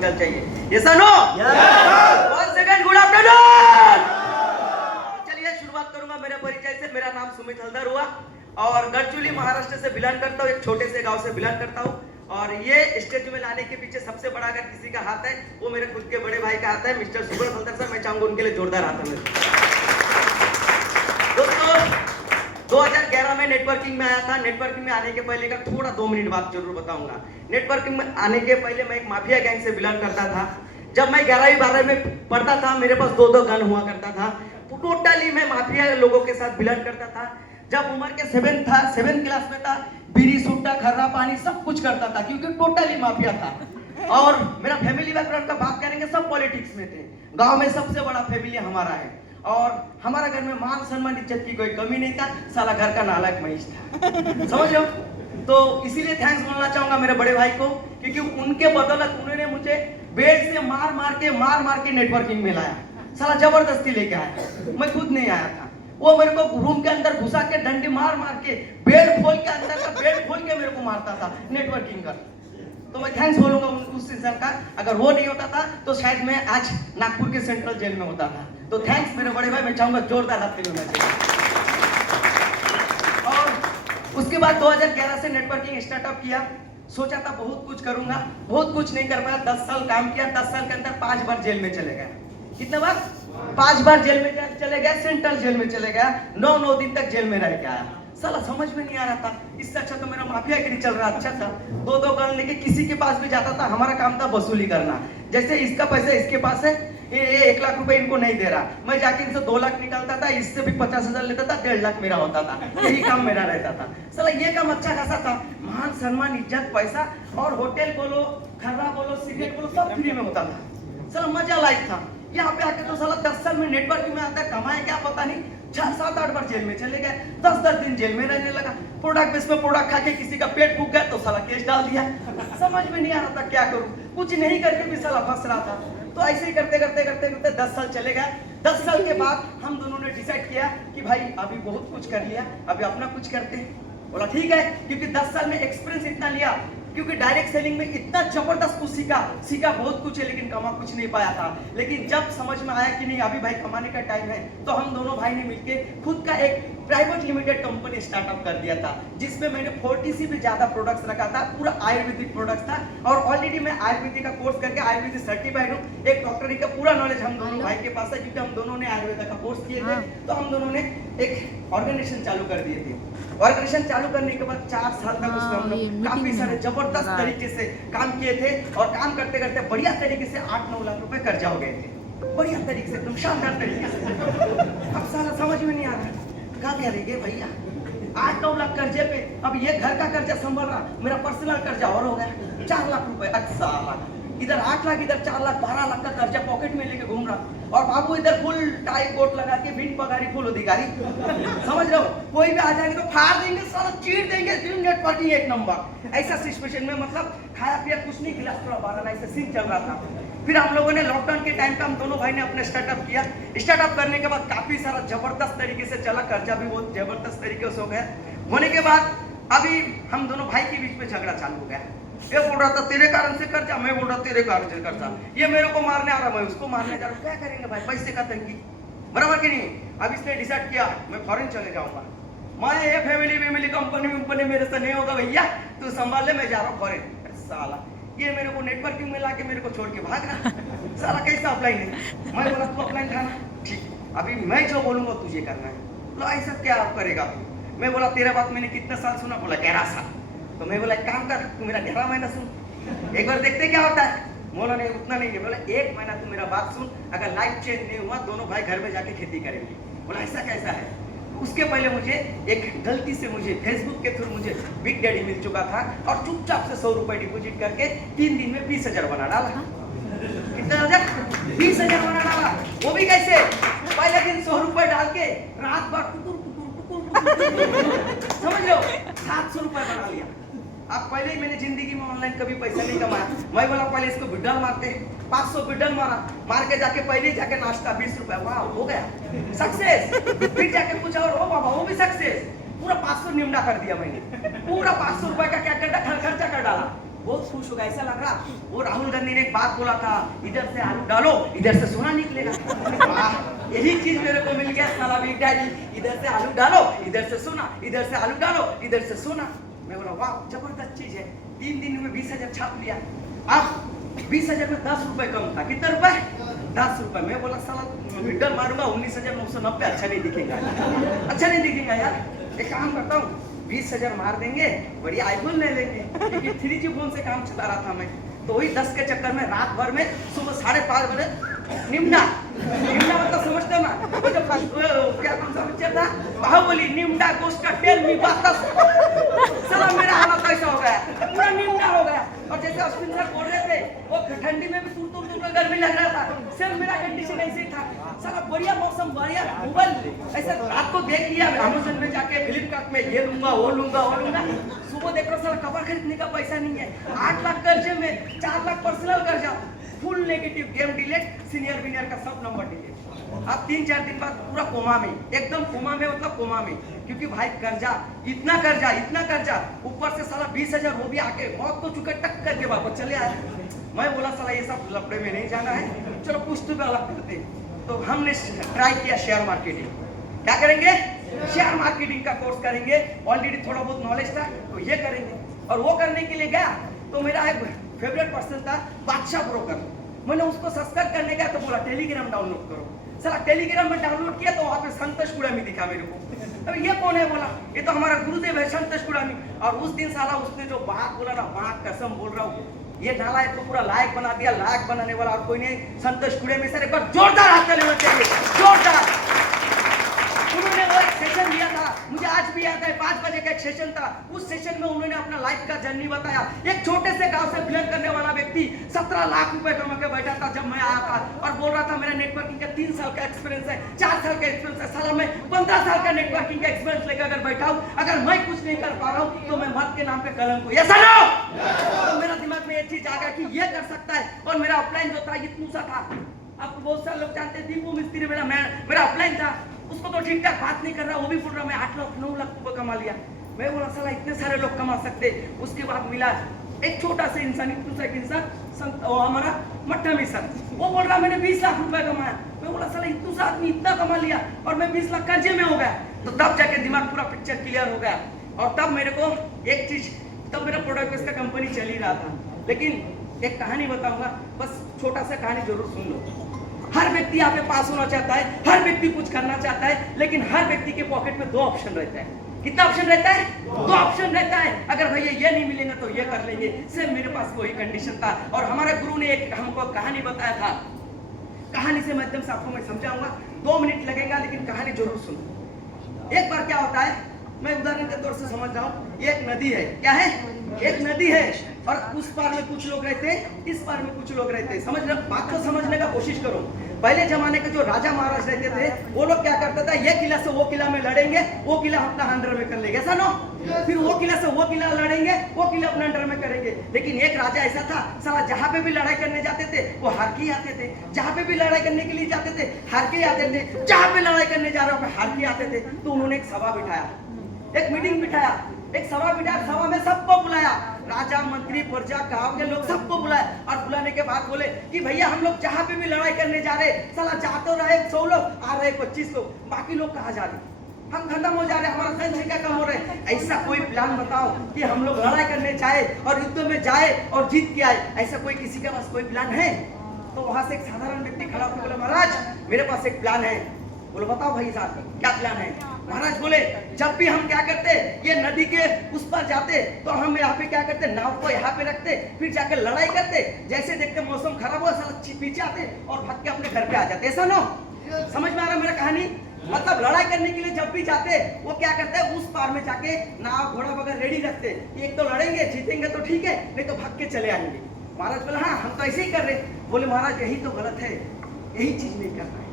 Hospital चाहिए। ये सनो वन सेकंड, गुड आफ्टरनून। चलिए शुरुआत करूंगा मेरे परिचय से। मेरा नाम सुमित हल्दर हुआ और गढ़चिरौली महाराष्ट्र से बिलोंग करता हूँ, एक छोटे से गांव से बिलोंग करता हूँ। और ये स्टेज में लाने के पीछे सबसे बड़ा अगर किसी का हाथ है वो मेरे खुद के बड़े भाई का हाथ है, मिस्टर सुब्रत हल्दर सर। मैं चाहूंगा उनके लिए जोरदार हाथ है। दोस्तों 2011 में नेटवर्किंग में आया था। नेटवर्किंग में आने के पहले का थोड़ा 2 मिनट बात जरूर बताऊंगा। नेटवर्किंग में आने के पहले मैं एक माफिया गैंग से बिलोंग करता था। जब मैं 11वीं 12वीं में पढ़ता था मेरे पास 2-2 गन हुआ करता था। टोटली मैं माफिया लोगों के साथ बिलोंग करता था। जब उम्र के 7 क्लास में था, बीड़ी सुट्टा खर्रा पानी सब कुछ करता था क्योंकि टोटली माफिया था। और मेरा फैमिली बैकग्राउंड का बात करेंगे, सब पॉलिटिक्स में थे। गांव में सबसे बड़ा फैमिली हमारा है और हमारा घर में मान सम्मान इज्जत की कोई कमी नहीं था। साला घर का नालायक महेश था, समझ लो। तो इसीलिए थैंक्स बोलना चाहूंगा मेरे बड़े भाई को, क्योंकि उनके बदौलत उन्होंने मुझे बेड से मार मार के नेटवर्किंग में लाया। साला जबरदस्ती लेके आया, मैं खुद नहीं आया था। वो मेरे को रूम के अंदर घुसा के डंडी मार के बेड खोल के अंदर का बेड खोल के मेरे को मारता था नेटवर्किंग कर। तो मैं थैंक्स बोलूंगा उस इंसान का। अगर वो नहीं होता था तो शायद मैं आज नागपुर के सेंट्रल जेल में होता था। तो थैंक्स मेरे बड़े भाई। मैं चाहूंगा जोरदार हाथ मिलना चाहिए। और उसके बाद 2011 से नेटवर्किंग स्टार्टअप किया। सोचा था बहुत कुछ करूंगा, बहुत कुछ नहीं कर पाया। 10 साल काम किया। 10 साल के अंदर 5 बार जेल में चले गए। कितने बार? 5 बार जेल में चले गया। सेंट्रल जेल में चले गया। 9 दिन तक जेल में रह के आया। साला समझ में नहीं आ रहा था। इससे अच्छा तो मेरा माफियागिरी चल रहा अच्छा था। 2-2 गन लेके किसी के पास भी जाता था। हमारा काम था वसूली करना। जैसे इसका पैसा इसके पास है, ये 1 लाख रुपए इनको नहीं दे रहा, मैं जाके इनसे 2 लाख निकालता था। इससे भी 50,000 लेता था, 1.5 लाख मेरा होता था। यही काम मेरा रहता था। साला ये काम अच्छा खासा था। मान सम्मान इज्जत पैसा और होटल बोलो, खर्रा बोलो, सिगरेट बोलो, सब फ्री में होता था। साला मजा लाइफ था। यहाँ पे आके तो साला 10 साल में नेटवर्किंग में आता कमाए क्या पता नहीं। 6-7-8 बार जेल में चले गए। 10-10 दिन जेल में रहने लगा। प्रोडक्ट बेस में प्रोडक्ट खा के किसी का पेट फूक गया तो साला केस डाल दिया। समझ में नहीं आ रहा था क्या करूं, कुछ नहीं करके भी साला फंस रहा था। तो ऐसे ही करते 10 साल चले गए। 10 साल के बाद हम दोनों ने डिसाइड किया कि भाई अभी बहुत कुछ कर लिया, अभी अपना कुछ करते हैं। बोला ठीक है, क्योंकि 10 साल में एक्सपीरियंस इतना लिया, क्योंकि डायरेक्ट सेलिंग में इतना जबरदस्त कुछ सीखा बहुत कुछ है, लेकिन कमा कुछ नहीं पाया था। लेकिन जब समझ में आया कि नहीं अभी भाई कमाने का टाइम है, तो हम दोनों भाई ने मिलके खुद का एक प्राइवेट लिमिटेड कंपनी स्टार्टअप कर दिया था, जिसमें मैंने 40 से भी ज्यादा प्रोडक्ट्स रखा था। पूरा आयुर्वेदिक प्रोडक्ट्स था और ऑलरेडी मैं आयुर्वेदिक का कोर्स करके आयुर्वेदिक सर्टिफाइड हूँ। एक डॉक्टरी का पूरा नॉलेज हम दोनों भाई के पास है, क्योंकि हम दोनों ने आयुर्वेद का कोर्स किए थे। तो हम दोनों ने एक ऑर्गेनाइजेशन चालू कर दिए थे। ऑर्गेनाइजेशन चालू करने के बाद 4 साल तक उसमें हम लोग काफी सारे जबरदस्त तरीके से काम किए थे और काम करते करते बढ़िया तरीके से 8-9 लाख रुपए कर्जा हो गए थे। बढ़िया तरीके से, एकदम शानदार तरीके से। अब सारा समझ में नहीं आ रहा क्या करेंगे भैया, 8-9 लाख कर्जे पे। अब ये घर का कर्जा संभल रहा, मेरा पर्सनल कर्जा और हो गया 4 लाख रुपए। अच्छा लाख, इधर 8 लाख, इधर 4 लाख, 12 लाख का कर्जा पॉकेट में लेके घूम रहा। और बाबू इधर फुल टाई कोट लगा के बिन पगारी फुल अधिकारी। समझ रहे हो, कोई भी आ जाएंगे तो फाड़ देंगे, सारा चीर देंगे। Networking 1 number. ऐसा सिचुएशन में मतलब खाया पिया कुछ नहीं, गिलास थोड़ा बारह, ऐसा सीन चल रहा था। फिर हम लोगों ने लॉकडाउन के टाइम पे हम दोनों भाई ने अपने स्टार्टअप किया। स्टार्टअप करने के बाद काफी सारा जबरदस्त तरीके से चला, कर्जा भी बहुत जबरदस्त तरीके से हो गया। होने के बाद अभी हम दोनों भाई के बीच में झगड़ा चालू हो गया। ये बोल रहा था तेरे कारण से कर्जा, मैं बोल रहा तेरे कारण से कर्जा। ये मेरे को मारने आ रहा, मैं उसको मारने जा रहा हूँ। क्या करेंगे भाई, पैसे का तंगी, बराबर कि नहीं। अब इसने डिसाइड किया मैं फॉरेन चले जाऊंगा। मैं ये फैमिली कंपनी मेरे से नहीं होगा भैया, तू संभाल ले, मैं जा रहा हूँ फॉरेन। साला ये मेरे को नेटवर्किंग में लाके मेरे को छोड़ के भाग रहा। साला कैसा ऑफलाइन है। मैं बोला तू ऑफलाइन था ना, ठीक, अभी मैं जो बोलूंगा तुझे करना है। बोला ऐसा क्या करेगा तू। मैं बोला तेरा बात मैंने कितना साल सुना। बोला 11 साल। तो मैं बोला एक काम कर, तू मेरा 11 महीना सुन, एक बार देखते क्या होता है। बोला नहीं उतना नहीं है। बोला 1 महीना तू मेरा बात सुन, अगर लाइफ चेंज नहीं हुआ दोनों भाई घर में जाके खेती करेंगे। बोला ऐसा कैसा है। उसके पहले मुझे एक गलती से मुझे फेसबुक के थ्रू मुझे बिग डैडी मिल चुका था और चुपचाप से 100 रुपए डिपॉजिट करके 3 दिन में 20,000 बना डाला। कितना हजार? 20,000 बना डाला। वो भी कैसे, पहले दिन 100 रुपए डाल के रात भर समझ लो 700 रुपए बना लिया। अब पहले ही मैंने जिंदगी में ऑनलाइन कभी पैसा नहीं कमाया। मैं बोला पहले इसको बिडल मारते, 500 बिडल मारा, मार के जाके पहले जाके नाश्ता 20 रुपए, वाह हो गया सक्सेस। फिर जाके कुछ और, हो बाबा वो भी सक्सेस। पूरा 500 निमड़ा कर दिया मैंने। पूरा 500 रुपए का क्या खर्चा कर डाला। बहुत खुश होगा, ऐसा लग रहा वो राहुल गांधी ने एक बात बोला था, इधर से आलू डालो इधर से सोना निकलेगा। वाह, यही चीज मेरे को मिल गया साला बिग डैडी, इधर से आलू डालो इधर से सोना, इधर से आलू डालो इधर से सोना। मैं बोला वाह जबरदस्त चीज है। 3 दिन में 20,000 छाप लिया। अब 20,000 में 10 रुपए कम था, कितने रुपए? 10 रुपए। मैं बोला साला मीटर मारूंगा 19,990, अच्छा नहीं दिखेगा, अच्छा नहीं दिखेगा यार। एक काम करता हूँ 20,000 मार देंगे, बढ़िया आईफोन ले लेंगे, क्योंकि 3G फोन से काम चला रहा था मैं। तो वही 10 के चक्कर में रात भर में सुबह 5:30 बजे निम्डा मतलब समझते ना, वो जब क्या कौन सा पिक्चर था, बाहुबली, निम्डा गोश्त का टेल मी बात, साला मेरा हालत ऐसा हो गया, पूरा निम्डा हो गया। और जैसे अश्विन सर बोल रहे थे, वो ठंडी में भी तुर गर्मी लग रहा था, सेम मेरा कंडीशन ऐसे ही था। साला बढ़िया मौसम, बढ़िया मोबाइल ऐसे रात को देख लिया अमेज़न में जाके, फ्लिपकार्ट में ये लूंगा वो लूंगा वो लूंगा। सुबह देख रहा साला कवर खरीदने का पैसा नहीं है, 8 लाख कर्जे में, 4 लाख पर्सनल कर्जा, full negative, game delete, senior veneer का सब नंबर डिलीट। अब 3-4 दिन बाद पूरा कोमा में, एकदम कोमा में, मतलब कोमा में, क्योंकि भाई कर्जा, इतना कर्जा, ऊपर से साला 20,000 वो भी आके मौत को चुके टक करके वापस चले आए। मैं बोला साला ये सब लफड़े में नहीं जाना है, चलो कुछ तो अलग करते। तो हमने ट्राई किया शेयर मार्केटिंग। क्या करेंगे? शेयर मार्केटिंग का कोर्स करेंगे। ऑलरेडी थोड़ा बहुत नॉलेज था तो ये करेंगे। और वो करने के लिए गया तो मेरा एक फेवरेट पर्सन था बादशाह ब्रोकर। मैंने उसको सब्सक्राइब करने गया तो बोला टेलीग्राम डाउनलोड करो। साला टेलीग्राम में डाउनलोड किया तो वहां पे संतोष कुड़ामी दिखा मेरे को। अब ये कौन है? बोला ये तो हमारा गुरुदेव है संतोष कुड़ामी। और उस दिन साला उसने जो बात बोला ना, बात कसम बोल रहा हूँ, ये नालायक को पूरा लायक बना दिया। लायक बनाने वाला और कोई नहीं, संतोष कुड़ामी सर। एक बार जोरदार हाथ ताली होनी चाहिए, जोरदार। उन्होंने वो एक सेशन दिया था, मुझे आज भी याद है, 5 बजे का एक सेशन था। उस सेशन में उन्होंने अपना लाइफ का जर्नी बताया। एक छोटे से गांव से बिलोंग करने वाला व्यक्ति 17 लाख रुपए कमा के बैठा था जब मैं आया था, और बोल रहा था मेरा नेटवर्किंग का 3 साल का एक्सपीरियंस है, 4 साल का एक्सपीरियंस है। साला मैं 15 साल का नेटवर्किंग का एक्सपीरियंस लेकर अगर बैठा हूं, अगर मैं कुछ नहीं कर पा रहा हूं तो मैं मत के नाम पे कलंक हूं। Yes no? तो मेरा दिमाग में ये चीज आ गया कि ये कर सकता है। और मेरा अपलाइन जो था इतना सा था। आपको बहुत सारे लोग जानते हैं दीपू मिस्त्री, मेरा अपलाइन था। उसको तो ठीक ठाक बात नहीं कर रहा, वो भी बोल रहा मैं 8 लाख 9 लाख रुपए कमा लिया। मैं बोला साला इतने सारे लोग कमा सकते। उसके बाद मिला एक छोटा सा इंसान, इतना सा इंसान, हमारा मट्टा मिसर, वो बोल रहा मैंने 20 लाख रुपए कमाया। मैं बोला साला इतना सा आदमी इतना कमा लिया और मैं 20 लाख कर्जे में हो गया। तो तब जाके दिमाग पूरा पिक्चर क्लियर हो गया। और तब मेरे को एक चीज, तब मेरा प्रोडक्ट बेस का कंपनी चल ही रहा था। लेकिन एक कहानी बताऊंगा, बस छोटा सा कहानी जरूर सुन लो। हर व्यक्ति यहाँ पे पास होना चाहता है, हर व्यक्ति कुछ करना चाहता है, लेकिन हर व्यक्ति के पॉकेट में 2 ऑप्शन रहता है। कितना ऑप्शन रहता है? 2 ऑप्शन रहता है। अगर भैया ये नहीं मिलेगा तो ये कर लेंगे। सेम मेरे पास वही कंडीशन था। और हमारे गुरु ने एक हमको कहानी बताया था। कहानी से माध्यम से आपको मैं समझाऊंगा, 2 मिनट लगेगा लेकिन कहानी जरूर सुनो। एक बार क्या होता है, मैं उदाहरण के तौर से समझ रहा हूँ। ये एक नदी है, क्या है? एक नदी है, और उस पार में कुछ लोग रहते हैं, इस पार में कुछ लोग रहते हैं। समझ रहे? बात को समझने का कोशिश करो। पहले जमाने के जो राजा महाराज रहते थे, वो लोग क्या करते थे, ये किला से वो किला में लड़ेंगे, वो किला अपना अंडर में कर लेंगे, ऐसा ना? फिर वो किला से वो किला लड़ेंगे, वो किला अपना अंडर में करेंगे। लेकिन एक राजा ऐसा था, साला जहां पे भी लड़ाई करने जाते थे वो हार के आते थे, जहां पे भी लड़ाई करने के लिए जाते थे हार के आते थे, जहां पे लड़ाई करने जा रहे हो हार के आते थे। तो उन्होंने एक सभा बिठाया, एक मीटिंग बिठाया, एक सभा बिठाया। सभा में सबको बुलाया, राजा मंत्री प्रजा गांव के लोग सबको बुलाया। और बुलाने के बाद बोले कि भैया हम लोग जहां पे भी लड़ाई करने जा रहे, साला जाते रहे 100 लोग, आ रहे 25 लोग, बाकी लोग कहाँ जा रहे? हम खत्म हो जा रहे, हमारा संख्या कम हो रहे। ऐसा कोई प्लान बताओ कि हम लोग लड़ाई करने जाए और युद्ध में जाए और जीत के आए। ऐसा कोई किसी के पास कोई प्लान है? तो वहां से एक साधारण व्यक्ति खड़ा होकर बोला महाराज मेरे पास एक प्लान है। बोलो बताओ भाई साहब क्या प्लान है? महाराज बोले जब भी हम क्या करते, ये नदी के उस पर जाते तो हम यहाँ पे क्या करते, नाव को यहाँ पे रखते, फिर जाकर लड़ाई करते, जैसे देखते मौसम खराब हुआ साला पीछे आते और भाग के अपने घर पे आ जाते। ऐसा ना? समझ में आ रहा मेरा कहानी? मतलब लड़ाई करने के लिए जब भी जाते वो क्या करते हैं, उस पार में जाके नाव घोड़ा वगैरह रेडी रखते। एक तो लड़ेंगे, जीतेंगे तो ठीक है, नहीं तो भाग के चले आएंगे। महाराज बोले हाँ हम तो ऐसे ही कर रहे। बोले महाराज यही तो गलत है, यही चीज नहीं करना है,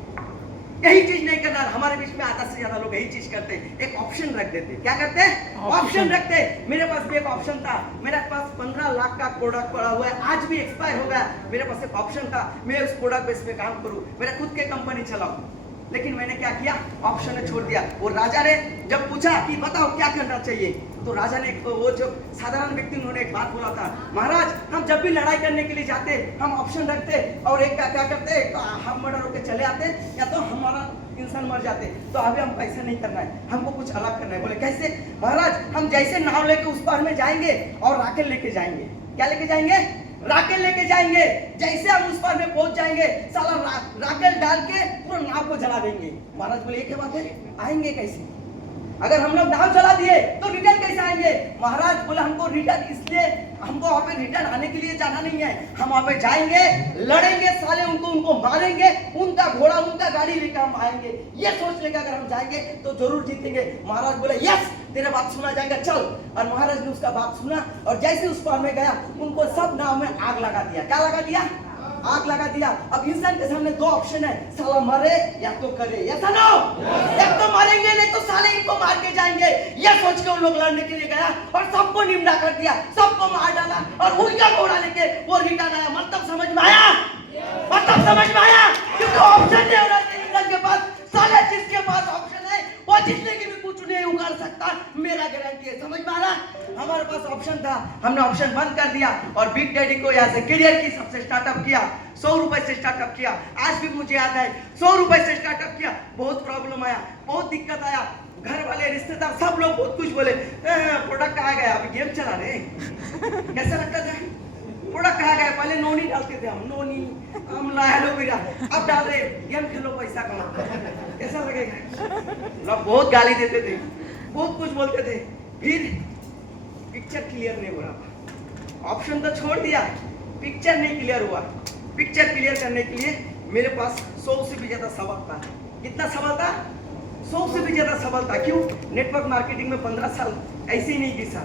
यही चीज नहीं करना। हमारे बीच में आधा से ज्यादा लोग यही चीज करते हैं, एक ऑप्शन रख देते। क्या करते हैं? ऑप्शन रखते। मेरे पास भी एक ऑप्शन था, मेरे पास 15 लाख का प्रोडक्ट पड़ा हुआ है, आज भी एक्सपायर हो गया। मेरे पास एक ऑप्शन था, मैं उस प्रोडक्ट बेस पे काम करूं, मेरा खुद के कंपनी चलाऊं। लेकिन मैंने क्या किया, ऑप्शन में छोड़ दिया। वो राजा ने जब पूछा कि बताओ क्या करना चाहिए, तो राजा ने वो जो साधारण व्यक्ति उन्होंने एक बात बोला था, महाराज हम जब भी लड़ाई करने के लिए जाते हम ऑप्शन रखते और एक क्या करते, हम मर्डर होकर चले आते या तो हमारा इंसान मर जाते। तो अभी हमको ऐसा नहीं करना है, हमको कुछ अलग करना है। बोले कैसे? महाराज हम जैसे नाव लेके उस पार में जाएंगे और राकेल लेके जाएंगे। क्या लेके जाएंगे? राकेल लेके जाएंगे। जैसे हम उस पार में पहुंच जाएंगे, साला राकेल डाल के पूरा नाव को जला देंगे। महाराज बोले ये क्या बात है, आएंगे कैसे? अगर हम लोग नाव चला दिए तो रिटर्न कैसे आएंगे? महाराज बोले हमको रिटर्न इसलिए, हमको वहां पे रिटर्न आने के लिए जाना नहीं है, हम वहां पे जाएंगे, लड़ेंगे साले, उनको मारेंगे, उनका घोड़ा उनका गाड़ी लेकर हम आएंगे। ये सोच लेकर अगर हम जाएंगे तो जरूर जीतेंगे। महाराज बोले यस तेरा बात सुना जाएगा, चल। और महाराज ने उसका बात सुना और जैसे उस पार में गया उनको सब नाव में आग लगा दिया। क्या लगा दिया? आग लगा दिया। अब इंसान के सामने दो ऑप्शन है, साला मरे या तो करे, या था ना, या तो मरेंगे नहीं तो साले इनको मार के जाएंगे। ये सोच के उन लोग लड़ने के लिए गया और सबको निमड़ा कर दिया, सबको मार डाला और उनका घोड़ा लेके वो रिटर्न आया। मतलब समझ में आया? मतलब समझ में आया? क्योंकि ऑप्शन नहीं होना चाहिए इंसान के पास। साले जिसके पास ऑप्शन है वो जितने की भी कुछ नहीं उगाड़ सकता, मेरा गारंटी है। समझ में आ रहा? हमारे पास ऑप्शन था, हमने ऑप्शन बंद कर दिया और बिग डैडी को यहाँ से करियर की सबसे स्टार्टअप किया। 100 रुपए से स्टार्टअप किया। आज भी मुझे याद है 100 रुपए से स्टार्टअप किया। बहुत प्रॉब्लम आया, बहुत दिक्कत आया, घर वाले रिश्तेदार सब लोग बहुत कुछ बोले, प्रोडक्ट कहाँ गया, अभी गेम चला रहे कैसा लगता था? प्रोडक्ट कहाँ गया? पहले नोनी डालते थे हम, नोनी आमला एलोवेरा, अब डाल रहे गेम खेलो पैसा कमाओ। कैसा लगेगा? लोग बहुत गाली देते थे, बहुत कुछ बोलते थे, फिर पिक्चर क्लियर नहीं हो रहा। ऑप्शन तो छोड़ दिया, पिक्चर नहीं क्लियर हुआ। पिक्चर क्लियर करने के लिए मेरे पास 100 से भी ज्यादा सबक था। कितना सबक था? 100 से भी ज्यादा सबक था। क्यों? नेटवर्क मार्केटिंग में 15 साल ऐसे ही नहीं घिसा।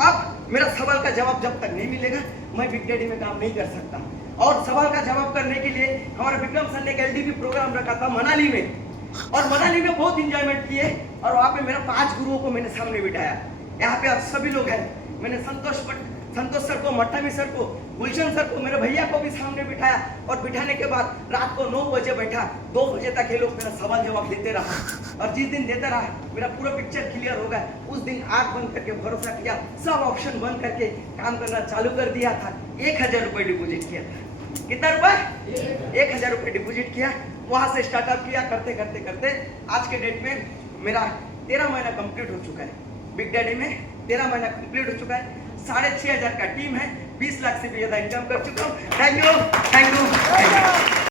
अब मेरा सवाल का जवाब जब तक नहीं मिलेगा मैं बिग डैडी में काम नहीं कर सकता। और सवाल का जवाब करने के लिए हमारे विक्रम सर ने एक एलडीपी प्रोग्राम रखा था मनाली में, और मनाली में बहुत इंजॉयमेंट किए। और वहाँ पे मेरा 5 गुरुओं को मैंने सामने बिठाया। यहाँ पे आप सभी लोग हैं। मैंने संतोष सर को, मट्टामी सर को, गुलशन सर को, मेरे भैया को भी सामने बिठाया। और बिठाने के बाद रात को 9 बजे बैठा, 2 बजे तक ये लोग मेरा सवाल जवाब देते रहा। और जिस दिन देता रहा मेरा पूरा पिक्चर क्लियर हो गया, उस दिन आंख बंद करके भरोसा किया, सब ऑप्शन बंद करके काम करना चालू कर दिया था। 1000 रुपए डिपोजिट किया था। कितना रुपए? 1000 रुपए डिपोजिट किया। वहां से स्टार्टअप किया। करते करते करते आज के डेट में मेरा 13 महीना कंप्लीट हो चुका है। बिग डैडी में 13 महीना कंप्लीट हो चुका है। 6500 का टीम है, 20 लाख से भी ज्यादा इनकम कर चुका हूँ। Thank you.